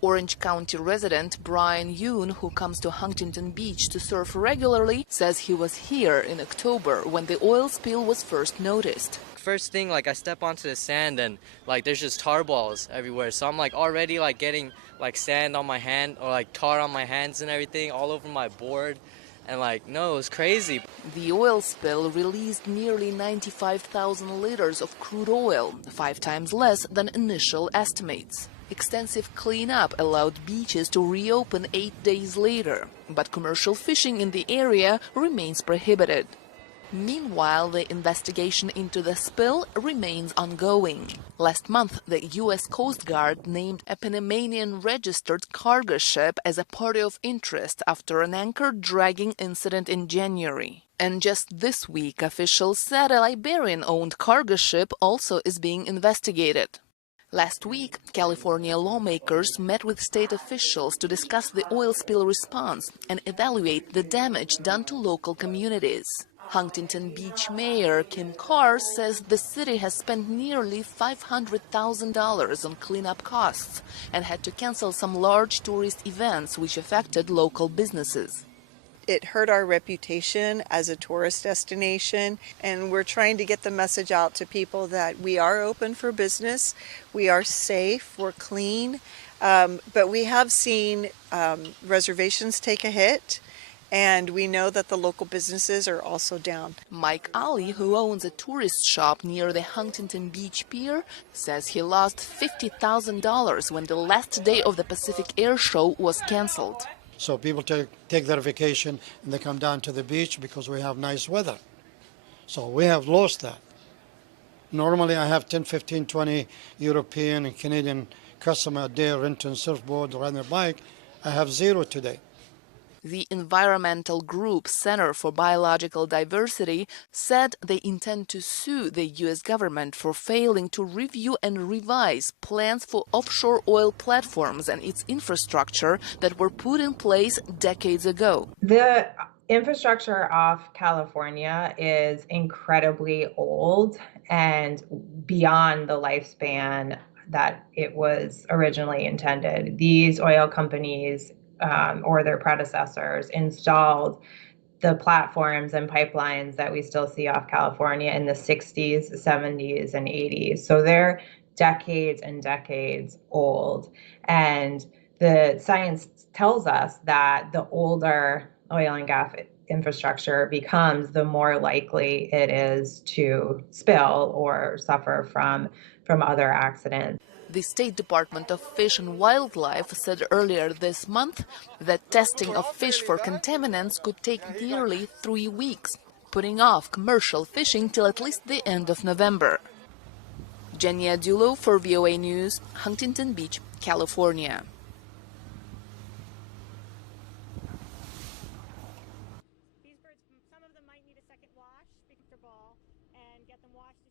Orange County resident Brian Yoon, who comes to Huntington Beach to surf regularly, says he was here in October when the oil spill was first noticed. First thing, I step onto the sand and there's just tar balls everywhere. So I'm already getting sand on my hand or tar on my hands and everything all over my board. And no, it was crazy. The oil spill released nearly 95,000 liters of crude oil, 5 times less than initial estimates. Extensive cleanup allowed beaches to reopen 8 days later, but commercial fishing in the area remains prohibited. Meanwhile, the investigation into the spill remains ongoing. Last month, the U.S. Coast Guard named a Panamanian-registered cargo ship as a party of interest after an anchor dragging incident in January. And just this week, officials said a Liberian-owned cargo ship also is being investigated. Last week, California lawmakers met with state officials to discuss the oil spill response and evaluate the damage done to local communities. Huntington Beach Mayor Kim Carr says the city has spent nearly $500,000 on cleanup costs and had to cancel some large tourist events which affected local businesses. It hurt our reputation as a tourist destination, and we're trying to get the message out to people that we are open for business, we are safe, we're clean, but we have seen reservations take a hit, and we know that the local businesses are also down. Mike Ali, who owns a tourist shop near the Huntington Beach Pier, says he lost $50,000 when the last day of the Pacific Air Show was canceled. So people take their vacation and they come down to the beach because we have nice weather. So we have lost that. Normally I have 10, 15, 20 European and Canadian customers a day renting surfboard or riding a bike. I have 0 today. The environmental group Center for Biological Diversity said they intend to sue the U.S. government for failing to review and revise plans for offshore oil platforms and its infrastructure that were put in place decades ago. The infrastructure off California is incredibly old and beyond the lifespan that it was originally intended. These oil companies or their predecessors installed the platforms and pipelines that we still see off California in the 60s, 70s, and 80s. So they're decades and decades old. And the science tells us that the older oil and gas infrastructure becomes, the more likely it is to spill or suffer from other accidents. The State Department of Fish and Wildlife said earlier this month that testing of fish for contaminants could take nearly 3 weeks, putting off commercial fishing till at least the end of November. Jenya Dulo for VOA News, Huntington Beach, California. These birds, some of them might need a second wash, ball, and get them washed.